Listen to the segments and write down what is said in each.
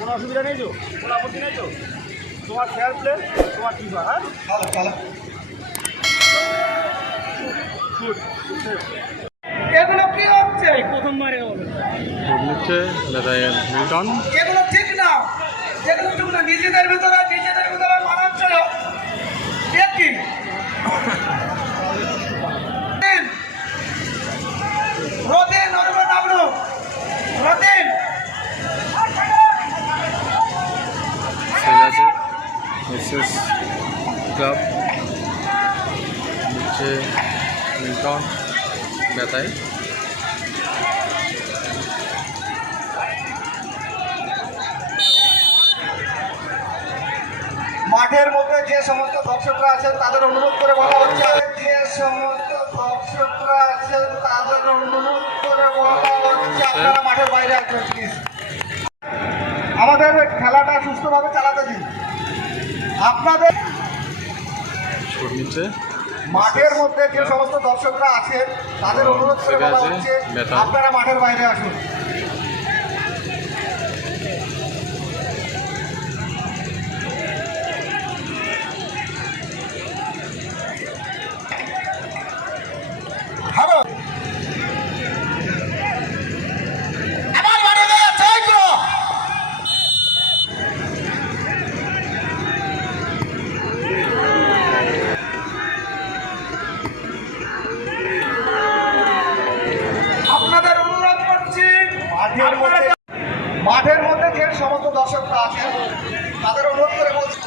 কোনো অসুবিধা নেই তো? কোনো আপত্তি নেই তো? তোমার ফেয়ার প্লে তোমার টিফা হ্যাঁ? ভালো এগুলো কি হচ্ছে? প্রথমবারে হলো ফুট নিচ্ছে মিল্টন এগুলো ঠিক না। যেগুলো ঠিক না নিজেদের ভিতরে মানাচ্ছিল এ কি রতিন নরম নামলো রতিন সেরে আছে এসএস ক্লাব নিচ্ছে মিল্টন বেতাই মাঠের মধ্যে যে সমস্ত দর্শকরা আছেন তাদের অনুরোধ করে বলা হচ্ছে যে সমস্ত দর্শকরা আছেন তাদের অনুরোধ করে বলা হচ্ছে আপনারা মাঠের বাইরে আসবেন প্লিজ আমাদের খেলাটা সুস্থভাবে চালাতে দিন। আপনাদের মাঠের মধ্যে যে সমস্ত দর্শকরা আছেন তাদের অনুরোধ করে বলা হচ্ছে আপনারা মাঠের বাইরে আসুন হ্যালো আমার বাড়ি গেছে আপনাদের অনুরোধ করছি মাঠের মধ্যে মাঠের মধ্যে যে সমস্ত দর্শকরা আছেন তাদের অনুরোধ করে বলছি।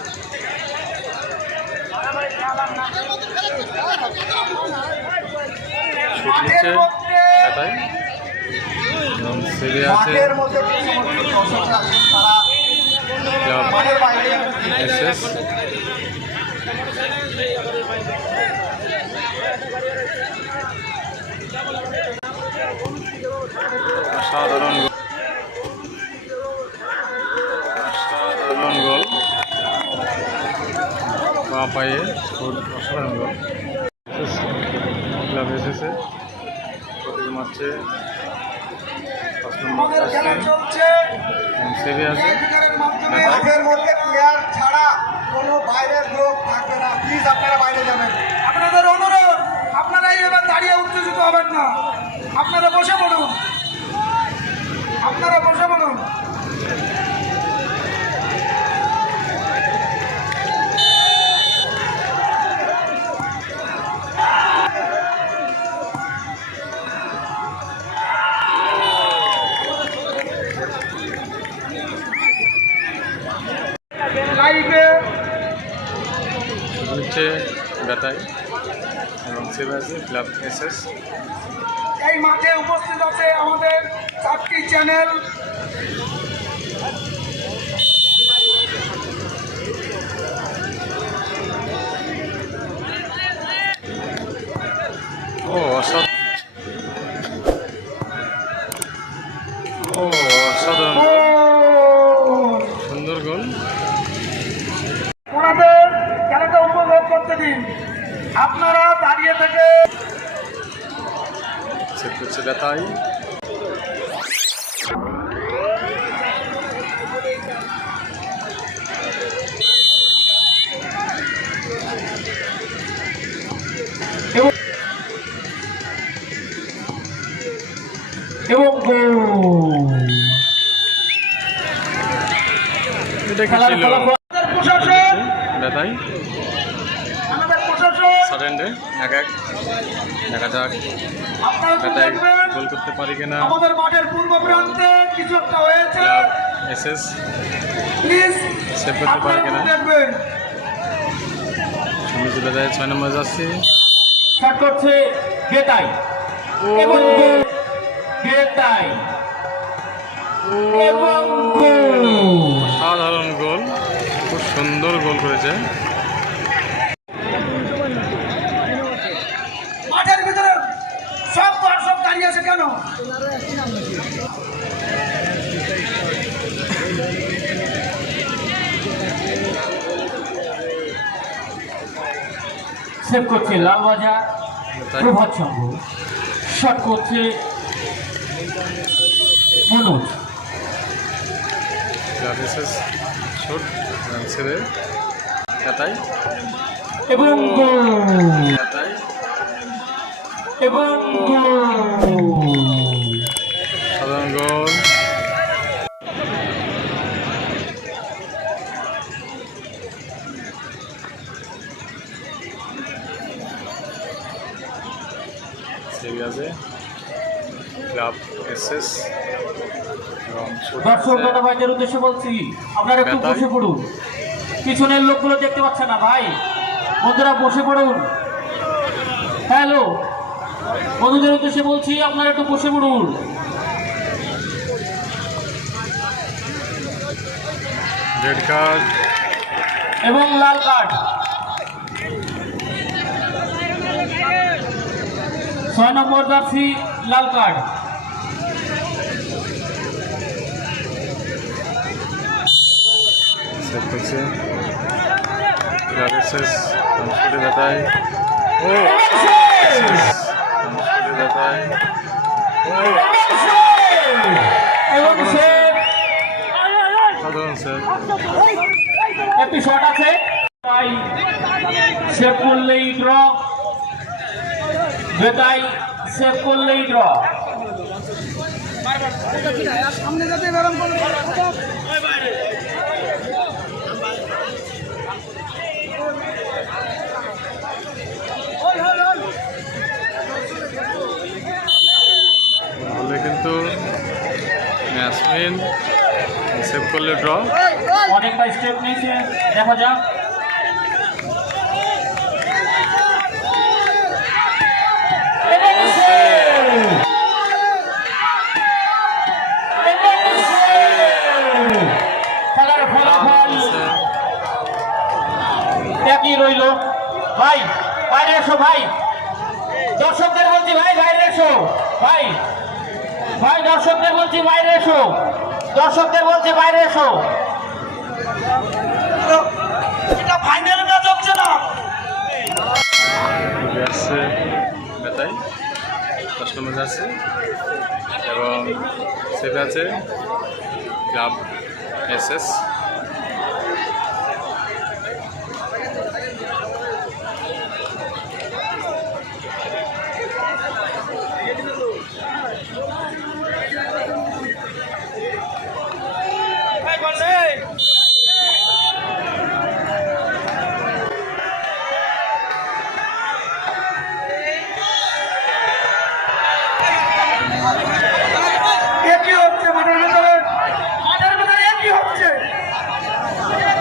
ফুট পায়ে খুব অসাধারণ ক্লাব এসেছে প্রতিটি মারছে আছে ছাড়া কোনো বাইরের লোক থাকবে না প্লিজ আপনারা বাইরে যাবেন আপনাদের অনুরোধ আপনারা এইভাবে দাঁড়িয়ে উত্তেজিত হবেন না আপনারা বসে পড়ুন আপনারা বসে পড়ুন লাইভে নিচ্ছে বেতাই এবং আছে ক্লাব এসএস। এই মাঠে উপস্থিত আছে আমাদের চারটি চ্যানেল। থেকে। করছে এবং এটা কি ছিল? প্রশাসন প্রশাসন এক এক দেখা যাক গোল করতে পারি কিনা। আমাদের মাঠের পূর্ব প্রান্তে কিছু একটা হয়েছে। এসএস প্লিজ সেভ করতে পারে আপনারা কিনা? একটু সামনে চলে যায় ছয় নম্বর যাচ্ছি। স্টার্ট করছে গেতাই এবং গেতাই এবং গোল। সাধারণ গোল। খুব সুন্দর গোল করেছে মাঠের ভিতরে সব দর্শক দাঁড়িয়ে আছে কেন সেভ করছে লালবাজার প্রভাত সংঘ। শট করছে মনোজ। এবং গোল এবং গোল এবং আছে। ক্লাব এসএস দর্শক দাদা ভাইদের উদ্দেশ্যে বলছি আপনারা একটু বসে পড়ুন। পিছনের লোকগুলো দেখতে পাচ্ছে না ভাই। বন্ধুরা বসে পড়ুন। হ্যালো বন্ধুদের উদ্দেশ্যে বলছি আপনারা একটু বসে পড়ুন। রেড কার্ড এবং লাল কার্ড ছয় নম্বর জার্সি লাল কার্ড। ক্লাব এসএস সংস্কৃতি দাতায় ও! সে সাধারণ স্যার একটি শট আছে। সেভ করলেই ড্র বেতাই সেভ করলেই ড্র তাহলে কিন্তু ম্যাচমিন সেভ করলে ড্র অনেকটা স্টেপ নিয়েছে। দেখা যাক এবং save! এবং save! খেলার ফলাফল একই রইল ভাই বাইরে এসো ভাই দর্শকদের বলছি ভাই বাইরে এসো ভাই ভাই দর্শকদের বলছি বাইরে এসো বলছি বাইরে এসো। এটা ফাইনাল ম্যাচ হচ্ছে না। এবং সেটা আছে ক্লাব এস এ কি হচ্ছে মাঠের ভিতরে মাঠের ভিতরে এ কি হচ্ছে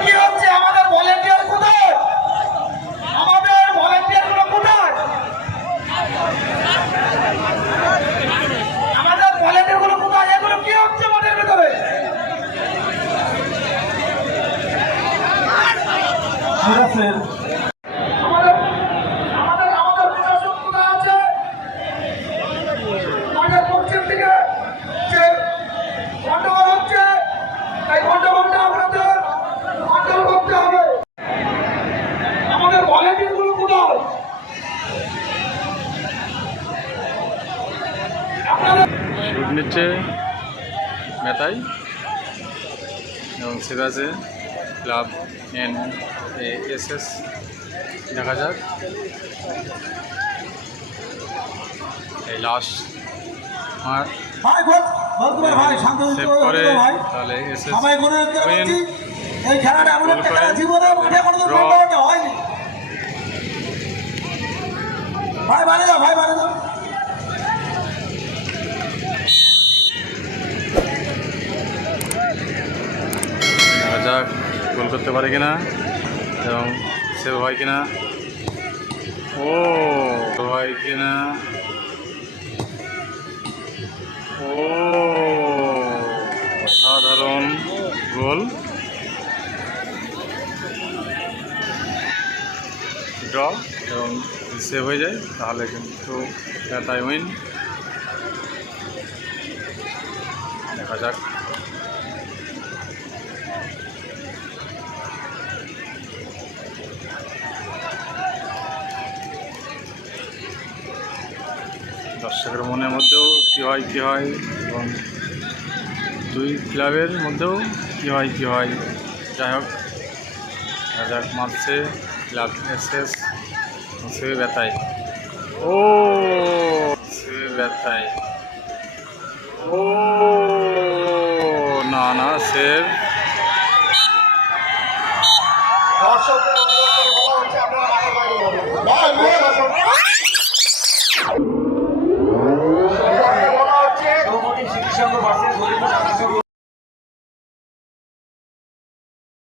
কি হচ্ছে আমাদের ভলেন্টিয়ার কোথায় আমাদের ভলেন্টিয়ারগুলো কোথায় আমাদের ভলেন্টিয়ারগুলো কোথায় এগুলো কি হচ্ছে মাঠের ভিতরে আমাদের আমাদের আমাদের প্রশাসন কোথায় আছে মাঠের পশ্চিম দিকে যে গন্ডগোল হচ্ছে এই গন্ডগোলটা আপনাদের কন্ট্রোল করতে হবে আমাদের ভলেন্টিয়ারগুলো কোথায় আপনাদের শুট নিচ্ছে মেতাই এবং আছে ক্লাব এন এস এস দেখা যাক। এই লাস্ট আর ভাই ভোট ভোট ভাই সেভ করে ভাই। তাহলে এস এস সবাই রাখতে উইন পারছি এই খেলাটা এমন একটা খেলা জীবনে মাঠে কোনোদিন হয়নি। ভাই বাড়ি যাও ভাই বাড়ি যাও। দেখা যাক গোল করতে পারে কিনা। এবং সেভ হয় কিনা? ও হয় কিনা? ও, অসাধারণ গোল। ড্র, এবং সেভ হয়ে যায়, তাহলে কিন্তু তাই উইন দেখা যাক। দর্শকের মনের মধ্যেও কী হয় কী হয় এবং দুই ক্লাবের মধ্যেও কি হয় কি হয়। যাই হোক রাজাক মারছে লাভ শেষ সে ব্যথায় ও! সে ব্যথায় ও! না না সে দর্শকদের অনুরোধ